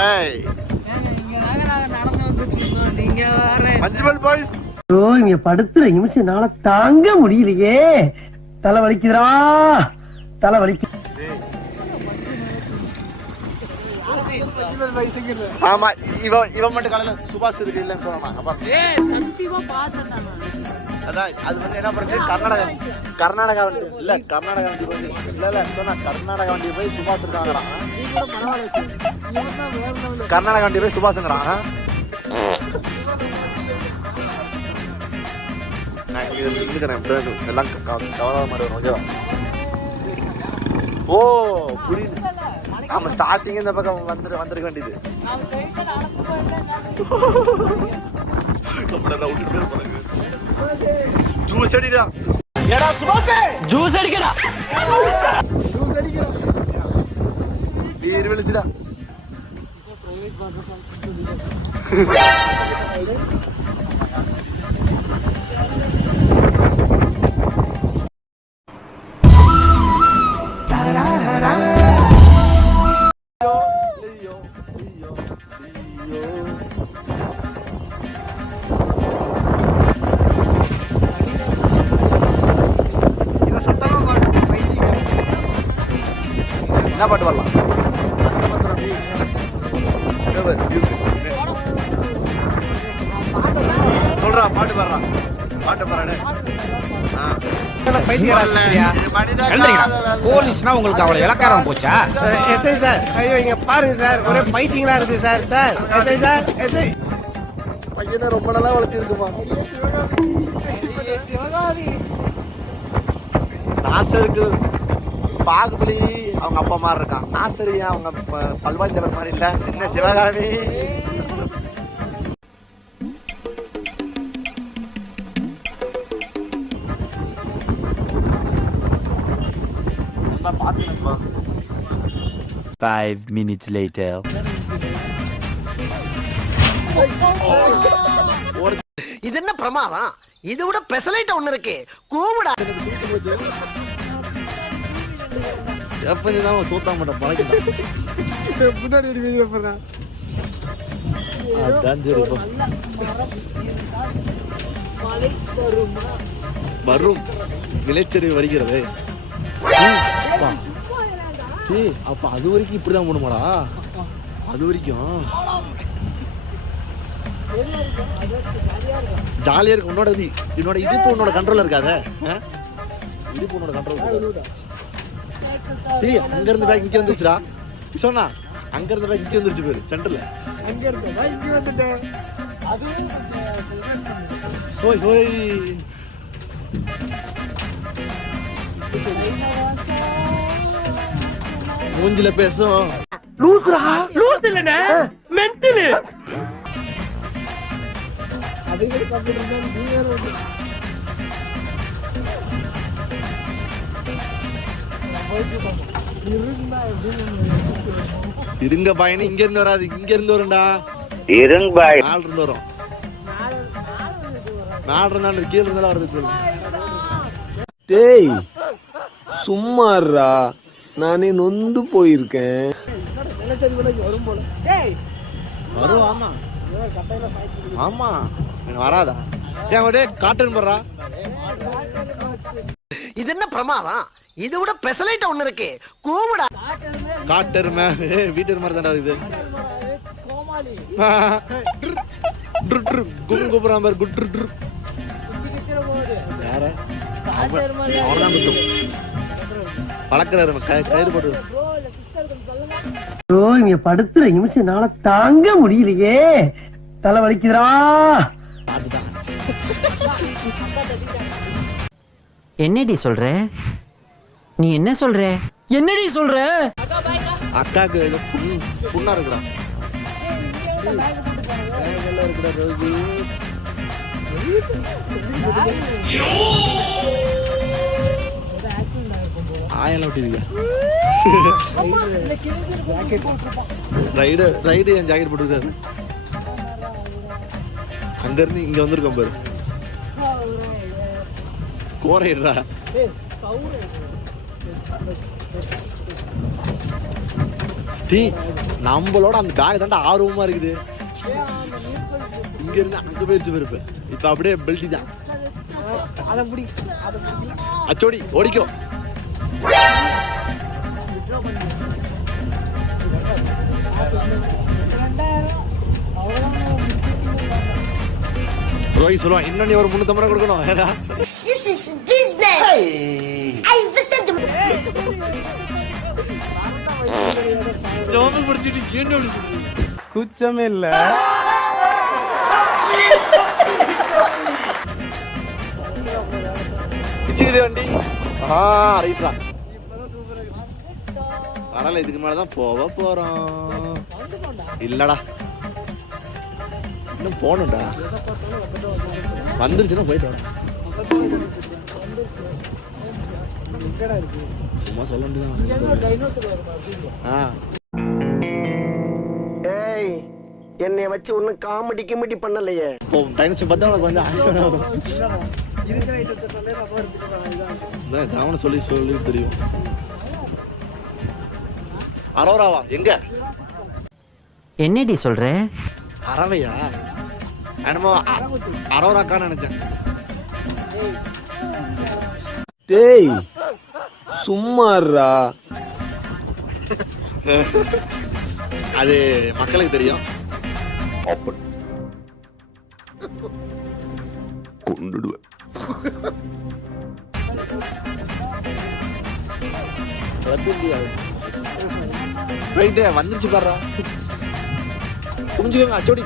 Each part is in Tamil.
ஏய் மஞ்சுமல் பாய்ஸ் இங்க படுத்துற நிமிஷம்னால தாங்க முடியலையே. தலை வலிக்குதுடா, தலை வலிக்கு. ஆமா இவன் மட்டும் காலையில சுபாஷ் இருக்கு இல்லன்னு சொன்னான். அதான் அது வந்து என்ன பண்ணுறது, கர்நாடகா வண்டி இல்ல, கர்நாடகா வண்டி போய் இல்ல சொன்னா கர்நாடகா வண்டி போய் சுபாஷ் இருக்காங்கறான். கர்நாடகா வண்டி போய் சுபாஷ்ங்கறான். நான் இங்க நின்னுக்கிறேன், எல்லாம் கவலை மாதிரி வரும். ஓகேவா? ஓ புரியுது. ஆமா ஸ்டார்டிங் இந்த பக்கம் வந்திருக்க வேண்டியது. ஜூஸ் அடிடா. ஏடா சுபாஷே ஜூஸ் அடிக்கடா. ஜூஸ் அடிக்கடா. வீர் வெளிச்சடா. என்ன பாட்டு வரலாம்? சொல்றா பாட்டு பாடுறான், பாட்டு பாடு. போலீஸ்னா உங்களுக்கு அவ்வளவு இலக்காரம் போச்சா? எஸ்ஐ சார், ஐயோ இங்க பாருங்க சார், ஒரே பைத்தியங்களா இருக்கு sir. Sir SI sir, SI பையனை ரொம்ப நல்லா வளர்த்தி இருக்குமா. நாசருக்கு பாகுபலி அவங்க அப்பா மாதிரி இருக்கான். நாசரி அவங்க பல்வாய் தேவர் மாதிரி இல்ல. என்ன சிவகாமி பாத்துமா. 5 minutes later. இது என்ன பிரமாதம்? இது விட பெசலைட் ஒண்ணு இருக்கு, கூவுடா. எப்பதான் சூத்தா மாட்ட பழகிட்டான். வரும் நிலச்சரிவு வருகிறது. அப்ப அது வரைக்கும் இப்படிதான் போகணுமாடா? அது வரைக்கும் ஜாலியா இருக்கு. உன்னோட இடுப்பு உன்னோட கண்ட்ரோல்ல இருக்காத. இடுப்பு உன்னோட கண்ட்ரோல். அங்க இருந்து பேக் இங்க வந்துருச்சுடா. சொன்னா அங்க இருந்து பேக் இங்க வந்துருச்சு பேரு சென்டர்ல. அங்க இருந்து பேக் இங்க வந்துட்டேன். ஓய் ஓய் மூஞ்சில பேசும். லூசுடா, லூசு இல்லனே, மென்டல். அதுக்கு கம்ப்யூட்டர் தான் நீ வேற வந்து இருங்க பாயனே, இங்க இருந்து வராது, இங்க இருந்து வரும்டா. இருங்க பாய், நாலு இருந்து வரும். 4 கீழ இருந்தா வருது. டேய் சும்மாறா, நானே நொந்து போயிருக்கேன். வரும். ஆமா ஆமா வராதா? ஏன் ஒரே காட்டன் போடுறா. இது என்ன பிரமாதம்? இது விட பெசலைட் ஒண்ணு இருக்கு, கூவுடா. காட்டர் வீட்டர் மாதிரி தான்டா இது. கூப்பிடுறான் பாரு. குட்ரு வேற அவனதான் குத்தும். பழக்கிறாரு கயிறு போட்டு. இங்க படுத்துற நிமிஷம்னால தாங்க முடியலையே. தலை வலிக்குதுடா. என்னடி சொல்ற? நீ என்ன சொல்ற? என்னடி சொல்ற? அக்காக்கு புண்ணா இருக்குடா. ஆயெல்லாம் விட்டுருக்கா. ரைடு என் ஜாக்கெட் போட்டுருக்காரு. அங்க இருந்து இங்க வந்திருக்கோம் பாரு. கோரைடுறா. டீ நம்மளோட அந்த பேக் தாண்டா ஆர்வமா இருக்குது. இங்க இருந்து அங்க போயிடுச்சு பெருப்பு. இப்ப அப்படியே பெல்ட்டி தான். அச்சோடி ஓடிக்கோ. ரோஹி சொல்லுவான், இன்னும் நீ ஒரு 350 கொடுக்கணும். ஏடா This is business. I invested the நோம்பல் பிடிச்சிட்டு கேண்டு குச்சமே இல்ல. பிச்சுக்குது வண்டி. ரைட்ரா. பரவாயில்ல, இதுக்கு மேலதான் போக போறோம். இல்லடா இன்னும் போகணும்டா. வந்துருச்சுன்னா போயிட்டு வர. சும்மா சொல்ல வேண்டியதான். ஏய், என்னைய வச்சு ஒன்னும் காமெடி கிமெடி பண்ணலையே. இப்போ டைனோசர் பார்த்தா உனக்கு வந்து அவனை சொல்லி சொல்லி தெரியும். அரோராவா எங்க? என்னடி சொல்ற? அறவையா? என்னமோ அரோராக்கான்னு நினைச்சேன். டேய் சும்மாறா. அது மக்களுக்கு தெரியும். கொண்டுடுவேன். ரைட்டு வந்துருச்சு பாரு. புரிஞ்சுக்கோங்க அச்சோடி.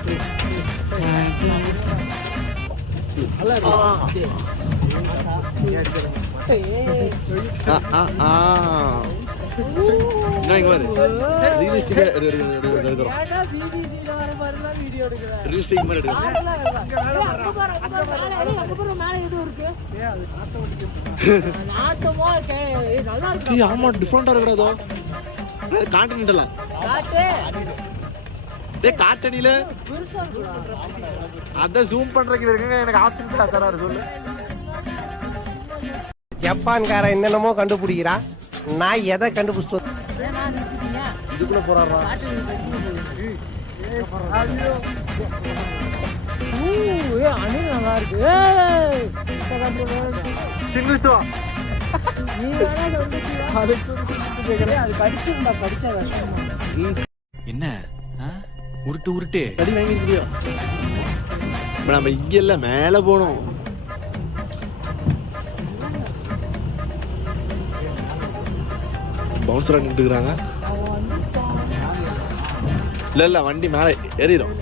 இன்னும் இங்க பாரு. ஆமா டிஃபரெண்டா இருக்கிறதோ கான்டினென்டலா காட்டணியில அத ஜூம் பண்றதுக்கு இருக்குங்க. எனக்கு ஆப்ஷன் தராரு சொல்லு. ஜப்பான்காரன் என்னென்னமோ கண்டுபிடிக்கிறான். நான் எதை கண்டுபிடிச்சிட்டு இதுக்குள்ள போறாரா? அணில் நல்லா இருக்கு. என்ன உருட்டு உருட்டு அடி வாங்கிருக்கியோ? நம்ம இங்க இல்ல மேல போனோம். பவுன்சரா நின்றுக்கிறாங்க. இல்ல இல்ல வண்டி மேல ஏறிடும்.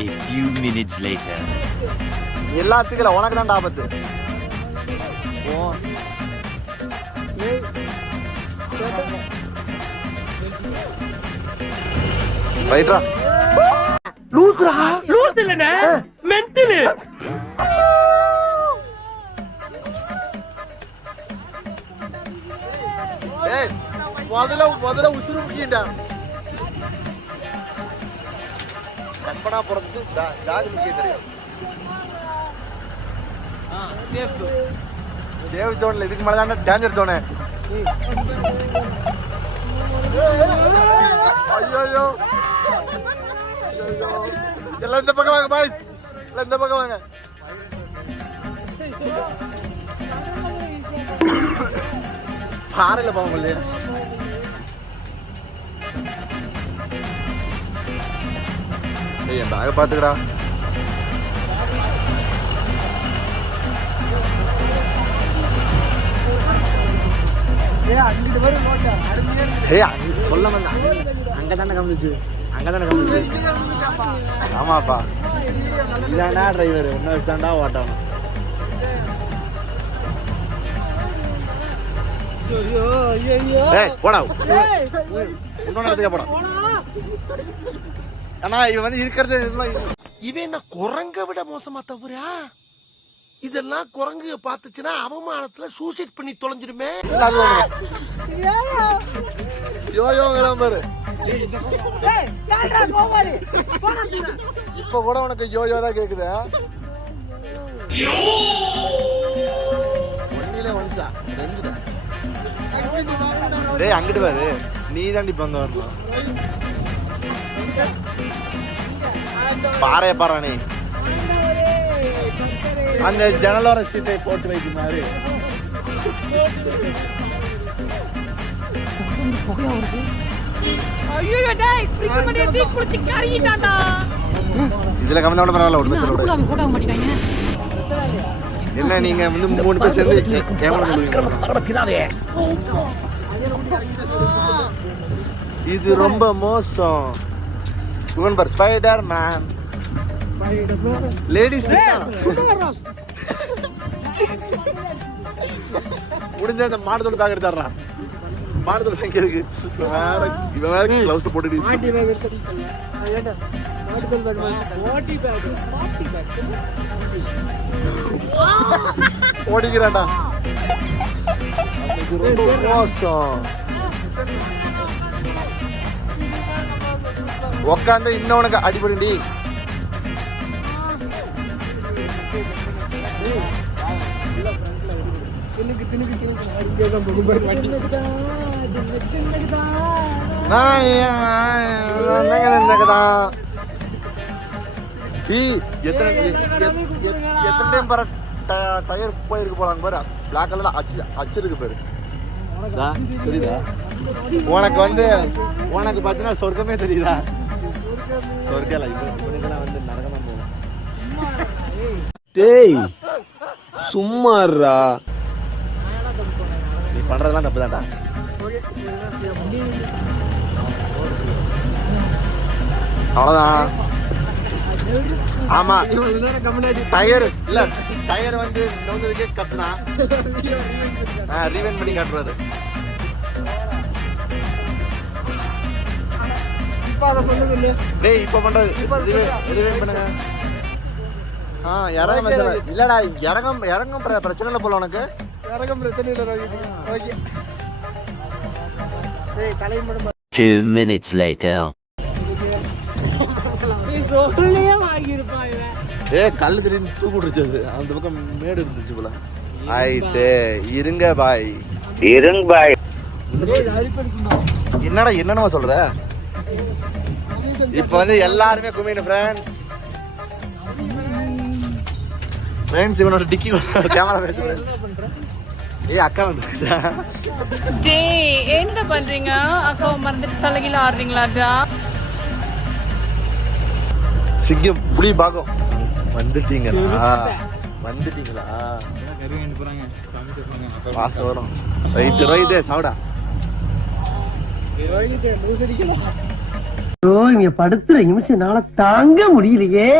A few minutes later. எல்லாத்துக்கும் உனக்கு தான் ஆபத்து. ரைட்ரா. லூசுரா. லூஸ் இல்லனே, மென்டல். ஏய் முதல்ல உசுரு முக்கியண்டா. கற்பனா போறது டாக் முக்கியம் தெரியும். சேவ் ஜோன்ல இதுக்கு மேல தான் டேஞ்சர் ஜோனு. ஐயோ எல்லாம் இந்த பக்கம் வாங்க பாய்ஸ். எல்லாம் இந்த பக்கம் வாங்க. பாறையில போக முடியல. என் பேக பாத்துக்கடா. சொல்ல வந்தேன். அங்கதானே கம்மிச்சு. ஆமாப்பா இதாண்டா டிரைவர். இன்னும் வச்சுதாண்டா ஓட்டணும். போடா இன்னொன்னு போடா. ஆனா இவன் வந்து இருக்கிறது இவன் என்ன குரங்க விட மோசமா தவறா? இதெல்லாம் குரங்கு பாத்துச்சுன்னா அவமானத்துல சூசைட் பண்ணி தொலைஞ்சிருமே. யோயோங்கலாம் பாரு. இப்ப கூட உனக்கு யோயோ தான் கேக்குது. டேய் அங்கிட்டு பாரு, நீ தாண்டி பங்க வரணும். பாறைய பாரு நீ, அந்த ஜன்னலோர சீட்டை போட்டு வைக்க மாதிரி. இதுல கவனம் விட பரவாயில்ல, ஒரு பிரச்சனை. என்ன நீங்க வந்து 3 பேர் சேர்ந்து இது ரொம்ப மோசம். இவன் பார் ஸ்பைடர் மேன் லேடிஸ் முடிஞ்ச அந்த மாடுதோடு பேக் எடுத்துறா. மாடுதோடு பேக் இருக்கு வேற, இவன் வேற கிளவுஸ் போட்டுட்டு ஓடிக்கிறான்டா. இது ரொம்ப மோசம். உக்காந்து இன்னொன்னு அடிபடி. எத்தனை டைம் பாரு டயர் போயிருக்கு போலாங்க பாரு. பிளாக் கலர்ல அச்சிருக்கு பாரு. தெரியுதா உனக்கு? வந்து உனக்கு பாத்தீங்கன்னா சொர்க்கமே தெரியுதா? சொர்க்கல இவனுக்கெல்லாம் வந்து நரகமா போகும். டேய் சும்மாறா, நீ பண்றதெல்லாம் தப்புதான்டா. அவ்வளவுதான். ஆமா டயர் இல்ல, டயர் வந்து நோந்ததுக்கே கத்துனா ரீவைண்ட் பண்ணி காட்டுறாரு. டேய் இப்ப பண்றது ரீவைண்ட் பண்ணுங்க. இறங்க பிரச்சனை இல்லடா, இறங்கும் பிரச்சனை இல்ல போல உனக்கு. இறங்கும் பிரச்சனை இல்ல. Okay 2 minutes later. கல்லு திடீர்னு தூக்கு விட்டுருச்சு. அந்த பக்கம் மேடு இருந்துச்சு போல. ஆயிட்டு இருங்க பாய். என்னடா சொல்ற? இப்ப வந்து எல்லாருமே குமியணும் ஃப்ரெண்ட்ஸ். இவனோட டிக்கி கேமரா பேசுறேன். ஏய் அக்கா வந்துட்டா. டேய் என்னடா பண்றீங்க? அக்கா மறந்துட்டு தலையில ஆடுறீங்களாடா? சிங்கம் புலி பாகம் வந்துட்டீங்களா? வாசம் வரும். ரைட்டு சாவுடா. இங்க படுத்துற நிமிஷம் நாள தாங்க முடியலையே.